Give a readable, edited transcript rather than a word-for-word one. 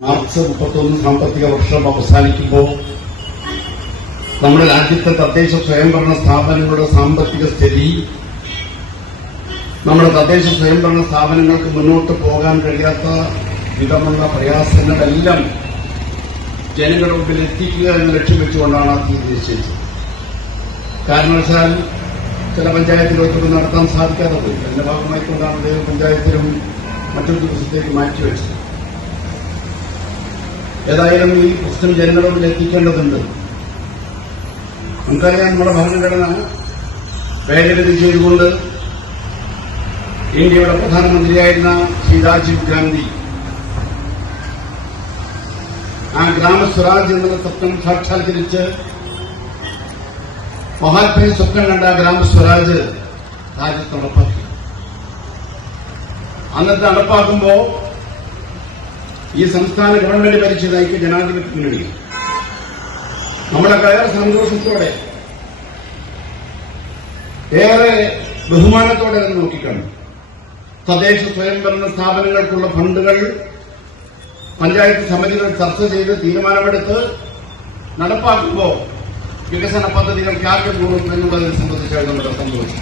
March 31 സാമ്പത്തിക വർഷം അവസാനിക്കുമ്പോൾ നമ്മുടെ രാജ്യത്തെ തദ്ദേശ സ്വയംഭരണ സ്ഥാപനങ്ങളുടെ സാമ്പത്തിക സ്ഥിതി, നമ്മുടെ തദ്ദേശ സ്വയംഭരണ സ്ഥാപനങ്ങൾക്ക് മുന്നോട്ട് പോകാൻ കഴിയാത്ത വിധമുള്ള പ്രയാസങ്ങളെല്ലാം ജനങ്ങളുടെ മുമ്പിൽ എത്തിക്കുക എന്ന് ലക്ഷ്യം വെച്ചുകൊണ്ടാണ് ആ തീയതി നിശ്ചയിച്ചത്. കാരണവശാൽ ചില പഞ്ചായത്തുകൾക്ക് നടത്താൻ സാധിക്കാതെ പോയി. അതിന്റെ ഭാഗമായിക്കൊണ്ടാണ് പഞ്ചായത്തിലും മറ്റൊരു ദിവസത്തേക്ക് മാറ്റിവെച്ചത്. ഏതായാലും ഈ പ്രശ്നം ജനങ്ങളുടെ മുമ്പിൽ എത്തിക്കേണ്ടതുണ്ട്. നമുക്കറിയാം, നമ്മുടെ ഭരണഘടന ഭേദഗതി ചെയ്തുകൊണ്ട് ഇന്ത്യയുടെ പ്രധാനമന്ത്രിയായിരുന്ന ശ്രീ രാജീവ് ഗാന്ധി ആ ഗ്രാമസ്വരാജ് എന്ന തത്വം സാക്ഷാത്കരിച്ച് മഹാത്മയെ സ്വപ്നം കണ്ട ഗ്രാമസ്വരാജ് രാജ്യത്ത് നടപ്പാക്കി. അന്നത്തെ നടപ്പാക്കുമ്പോൾ ഈ സംസ്ഥാന ഗവൺമെന്റ് ഭരിച്ചത് ഐക്യ ജനാധിപത്യ മുന്നണി. നമ്മളൊക്കെ ഏറെ സന്തോഷത്തോടെ, ഏറെ ബഹുമാനത്തോടെ തന്നെ നോക്കിക്കണ്ടു. തദ്ദേശ സ്വയംഭരണ സ്ഥാപനങ്ങൾക്കുള്ള ഫണ്ടുകൾ പഞ്ചായത്ത് സമിതികൾ ചർച്ച ചെയ്ത് തീരുമാനമെടുത്ത് നടപ്പാക്കുമ്പോൾ വികസന പദ്ധതികൾക്ക് ആദ്യം കൂടും എന്നുള്ളതിനെ സംബന്ധിച്ചാണ് നമ്മുടെ സന്തോഷം.